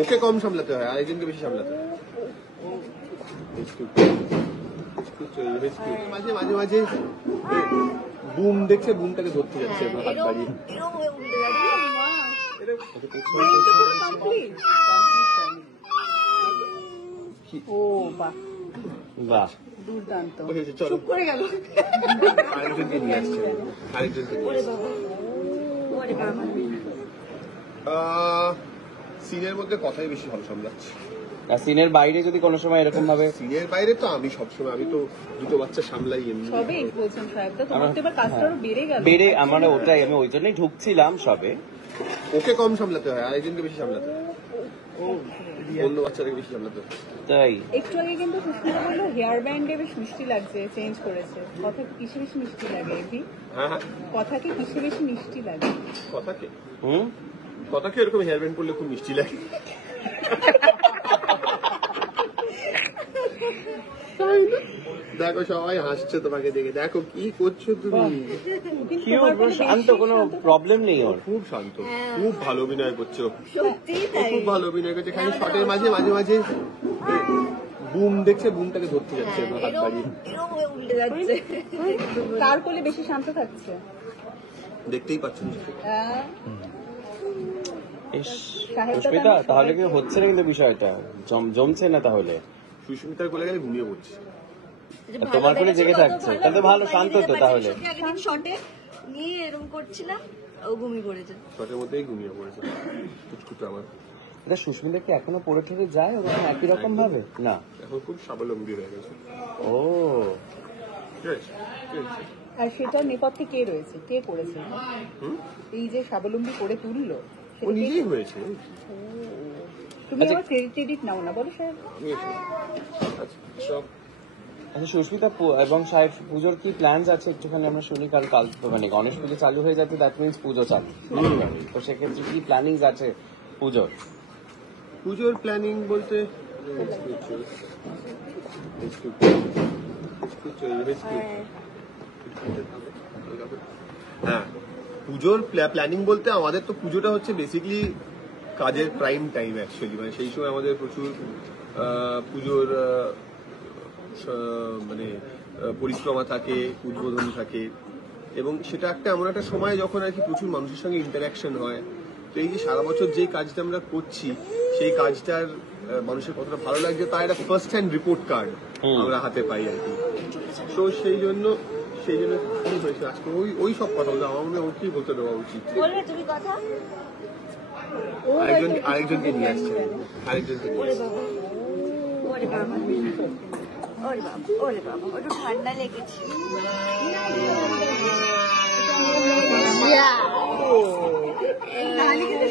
ওকে কম সামলাতে হয়, আরেকজনকে বেশি সামলাতে হয়। মাঝে মাঝে মাঝে বুম দেখছে, বুমটাকে ধরতে যাচ্ছে হাত বাড়িয়ে। বাহ, দুর্দান্ত। চলো করে গেল, আরেকজনকে নিয়ে আসছে, আরেকজনকে সিনের মধ্যে কথাই বেশি ভালো সামলাচ্ছে। সিনের বাইরে যদি কোনো সময় এরকম ভাবে, সিনের বাইরে তো আমি সবসময়, আমি তো দুটো বাচ্চা সামলাই এমনি। সবেই বলছেন সাহেব, তো তোমার তো এবার কাজটা আরো বেড়ে গেল। বেড়ে আমার ওটাই, আমি ওই জন্যই ঢুকছিলাম সবে। ওকে কম সামলাতে হয়, আরেকজনকে বেশি সামলাতে হয়, অন্য বাচ্চাদেরকে বেশি সামলাতে হয়। তাই একটু আগে কিন্তু সুস্মিতা বললো হেয়ার ব্যান্ডে বেশ মিষ্টি লাগছে, চেঞ্জ করেছে। কথা কি কিসে বেশি মিষ্টি লাগে এভি? হ্যাঁ, কথা কি কিসে বেশি মিষ্টি লাগে? কথাকে কথাকে এরকম হেয়ার ব্যান্ড করলে খুব মিষ্টি লাগে। দেখো সবাই হাসছে তোমাকে দেখে, দেখো কি করছো তুমি। কি শান্ত, কোনো প্রবলেম নেই ওর। খুব শান্ত, খুব ভালো অভিনয় করছো, খুব ভালো অভিনয় করছে। খালি শটের মাঝে মাঝে মাঝে বুম দেখছে, বুমটাকে ধরতে যাচ্ছে হাত বাড়িয়ে। কার কোলে বেশি শান্ত থাকছে? দেখতেই পাচ্ছ সুস্মিতা, তাহলে কি হচ্ছে না কিন্তু বিষয়টা জমছে না তাহলে? সুস্মিতার কোলে গেলে ঘুমিয়ে পড়ছে, তোমার কোলে জেগে থাকছে, তাহলে ভালো শান্ত তো। তাহলে শটে নিয়ে এরকম করছিলাম, ও ঘুমিয়ে পড়েছে, শটের মধ্যেই ঘুমিয়ে পড়েছে কুচকুটো আমার। সুস্মিতা কি এখনো পড়ে ঠরে যায় ওরকম একই রকম ভাবে? না, এখন খুব স্বাবলম্বী হয়ে গেছে। ও, আর সেটা নেপথ্যে কে রয়েছে, কে করেছে এই যে স্বাবলম্বী করে তুললো? ও নিজেই হয়েছে। তুমি আবার ক্রেডিট নাও না, বলো সাহেব। আচ্ছা সুস্মিতা এবং সাহেব, পুজোর কি প্ল্যান আছে একটুখানি আমরা শুনি? কারণ কাল মানে গণেশ পুজো চালু হয়ে যাচ্ছে, দ্যাট মিনস পুজো চালু। তো সেক্ষেত্রে কি প্ল্যানিং আছে পুজোর? পুজোর প্ল্যানিং বলতে হ্যাঁ, পুজোর প্ল্যানিং বলতে আমাদের তো পুজোটা হচ্ছে বেসিক্যালি কাজের প্রাইম টাইম অ্যাকচুয়ালি। মানে সেই সময় আমাদের প্রচুর পুজোর মানে পরিক্রমা থাকে, উদ্বোধন থাকে, এবং সেটা একটা এমন একটা সময় যখন আর কি প্রচুর মানুষের সঙ্গে ইন্টারাকশন হয়। তো এই যে সারা বছর যে কাজটা আমরা করছি, সেই কাজটার মানুষের কতটা ভালো লাগছে তার একটা ফার্স্ট হ্যান্ড রিপোর্ট কার্ড আমরা হাতে পাই আর কি। তো সেই জন্য কি হয়েছে আজকে ওই সব কথা বলতে আমার মনে হয় ওকেই বলতে দেওয়া উচিত। আরেকজনকে নিয়ে আসছে, আরেকজনকে নিয়ে আসছে। ঠান্ডা লেগেছে।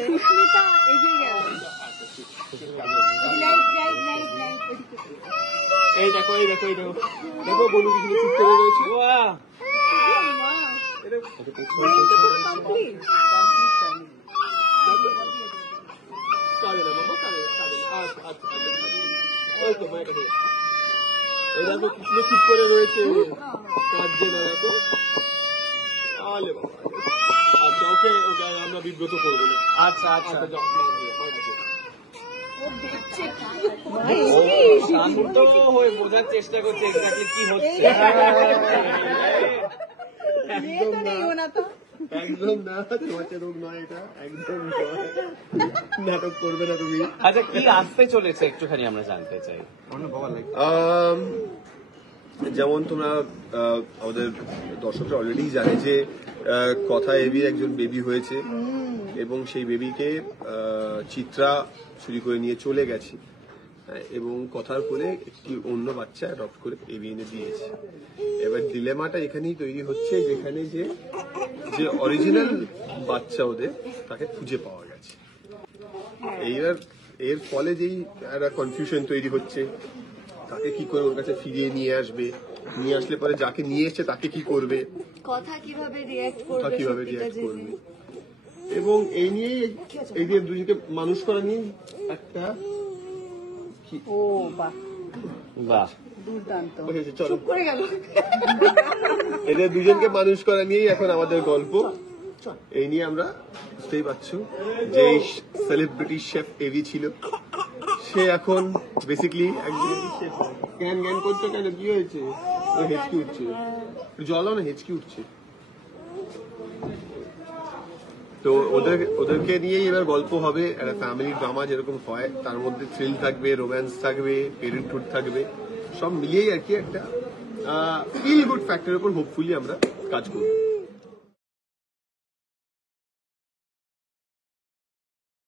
সুস্মিতা এগিয়ে গেল। এই দেখো দেখো বলু কিছু চুপ করে রয়েছে। দেখো কৃষ্ণ চুপ করে রয়েছে, কাঁদছে না। দেখো আচ্ছা, ওকে আমরা বিব্রত করবো না। আচ্ছা আচ্ছা, শান্ত হয়ে বোঝার চেষ্টা করছে এক্স্যাক্টলি কি হচ্ছে। একদম না, তোমাকে রোগ নয় এটা, একদম নাটক করবে না তুমি। আচ্ছা, কি আসতে চলেছে একটুখানি আমরা জানতে চাই। যেমন তোমরা আমাদের দর্শকরা অলরেডি জানে যে কথা এবির একজন বেবি হয়েছে, এবং সেই বেবিকে চিত্রা চুরি করে নিয়ে চলে গেছে, এবং কথার পরে একটি অন্য বাচ্চা অ্যাডপ্ট করে এবি এনে দিয়েছে। এবার ডিলেমাটা এখানেই তৈরি হচ্ছে, যেখানে যে অরিজিনাল বাচ্চা ওদের তাকে খুঁজে পাওয়া গেছে। এইবার এর ফলে যেই একটা কনফিউশন তৈরি হচ্ছে, তাকে কি করে ওর কাছে ফিরিয়ে নিয়ে আসবে, নিয়ে আসলে পরে যাকে নিয়ে এসছে তাকে কি করবে, কথা কিভাবে রিঅ্যাক্ট করবে, এবং এই নিয়েই এই যে দুজনকে মানুষ করা নিয়ে একটা বাহ, দুর্দান্ত। চলো করে গেল, এদের দুজনকে মানুষ করা নিয়েই এখন আমাদের গল্প। এই নিয়ে আমরা বুঝতেই পারছো যে সেলিব্রিটি শেফ এভি ছিল, সে এখন বেসিক্যালি একজন জ্ঞান জ্ঞান করছো কেন, কি হয়েছে? হেঁচকি উঠছে, জল না হেঁচকি উঠছে। তো ওদেরকে নিয়েই এবার গল্প হবে, একটা ফ্যামিলি ড্রামা যেরকম হয়, তার মধ্যে থ্রিল থাকবে, রোম্যান্স থাকবে, পেরেন্টহুড থাকবে, সব মিলিয়েই আর কি একটা ফিল গুড ফ্যাক্টরের উপর হোপফুলি আমরা কাজ করবো।